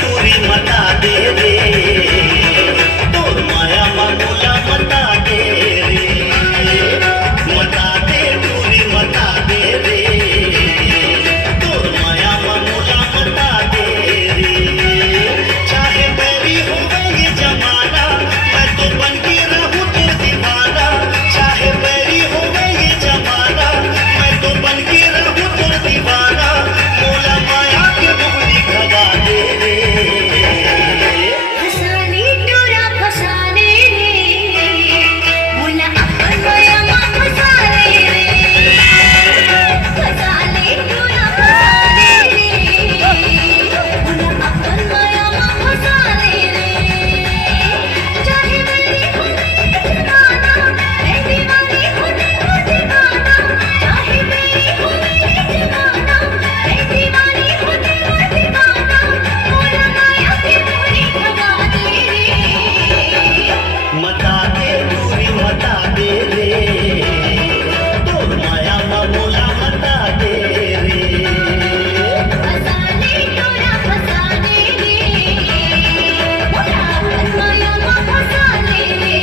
दूरी मता दे रे, तोर माया मामूला मता दे रे, मता दे दूरी मता दे रे, तोर माया मामूला मता दे रे। चाहे बैरी हो ये जमाना, मैं तो बन के रहूं तेरे दीवाना। चाहे बैरी हो ये जमाना, मैं तो बन के रहूं तेरे दीवाना। मोला माया के मोहनी खवा दे रे, फसाने टोरा फसाने रे, मुला अपन माया मा फसाने रे, फसाने टोरा फसाने रे, मुला अपन माया मा फसाने रे। चाहे मेरी हो ये जमाना, मैं दीवानी हूँ तेरा दीवाना। चाहे मेरी हो ये जमाना, मैं दीवानी हूँ तेरा दीवाना। मोला माया के मोहनी खवा दे रे, मता दे दूरी मता दे रे, तोर माया मामूला मता दे रे। फसाने टोरा फसाने रे, मुला अपन माया मा फसाने रे।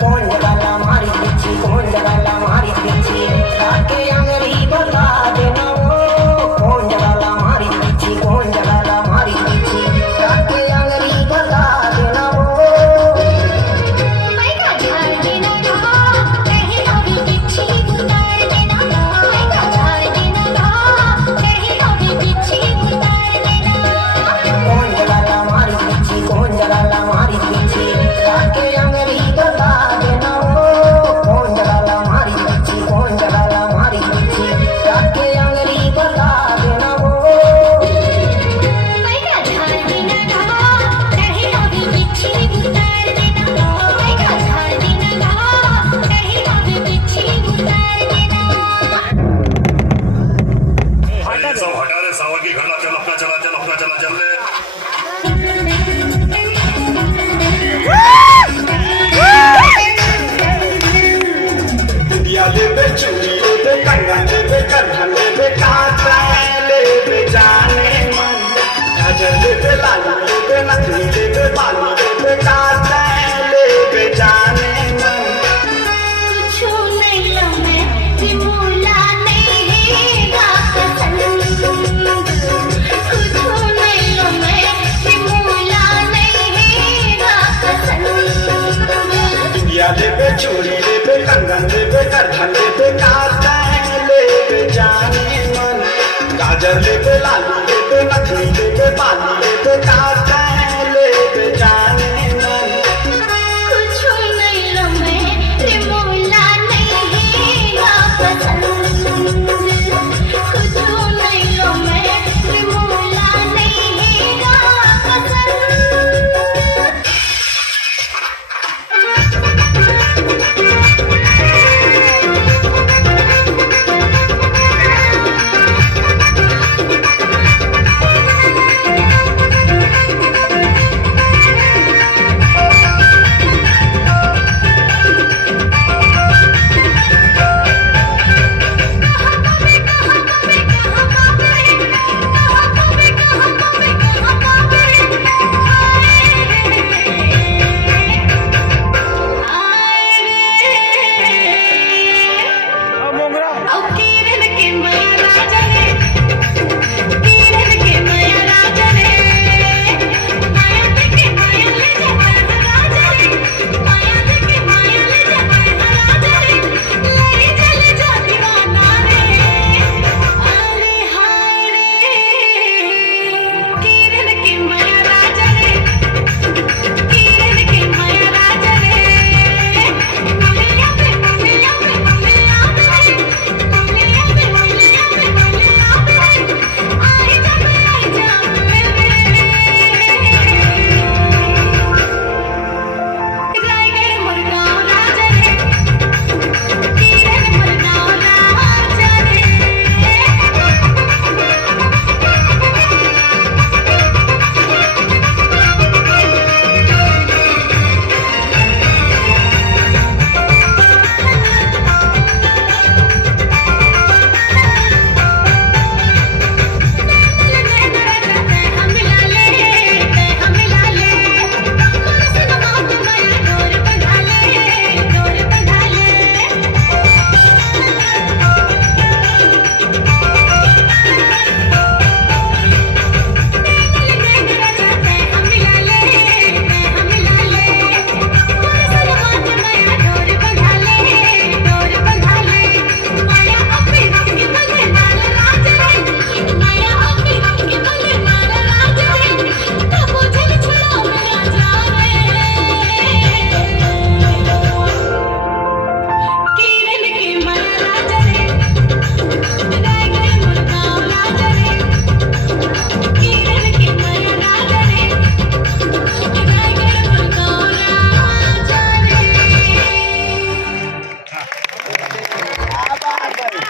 कौन जगाला मारी पीछे, कौन जगाला मारी पीछे, आके अंगरी बता देना वो। कौन जगाला मारी पीछे, कौन जगाला मारी पीछे, आके अंगरी बता देना वो। मैं का झाड़ देना था, कहीं ना भी पीछे उतार देना। मैं का झाड़ देना था, कहीं ना भी पीछे उतार देना। कौन जगाला मारी पीछे, कौन जगाला मारी पीछे, आके अंगरी बता देना वो। कौन जगाला मारी पीछे, कौन जगाला मारी पीछे, आके अंगरी बता देना वो। मैं का झाड़ देना था, कहीं ना भी पीछे उतार देना। मैं का झाड़ देना था, कहीं ना भी पीछे उतार देना। सब हटा रे सावर की घरना, चल अपना चला, चल अपना चला, चल ले। दुनिया ले बे चूड़ी ले बे कंगन ले बे करधन ले बे कांटा ले बे जाने मन। काजल ले बे लाली ले बे नथनी ले बे बाली ले बे कांटा ले बे जाने मन। कुछ नहीं लो मैं कि मोला नहीं गा पसंद। कुछ नहीं लो मैं कि मोला नहीं गा पसंद। दुनिया ले बे चूड़ी ले बे कंगन ले बे करधन ले बे कांटा ले बे जाने मन। काजल ले बे लाली ले बे नथनी ले बे बाली ले बे कांटा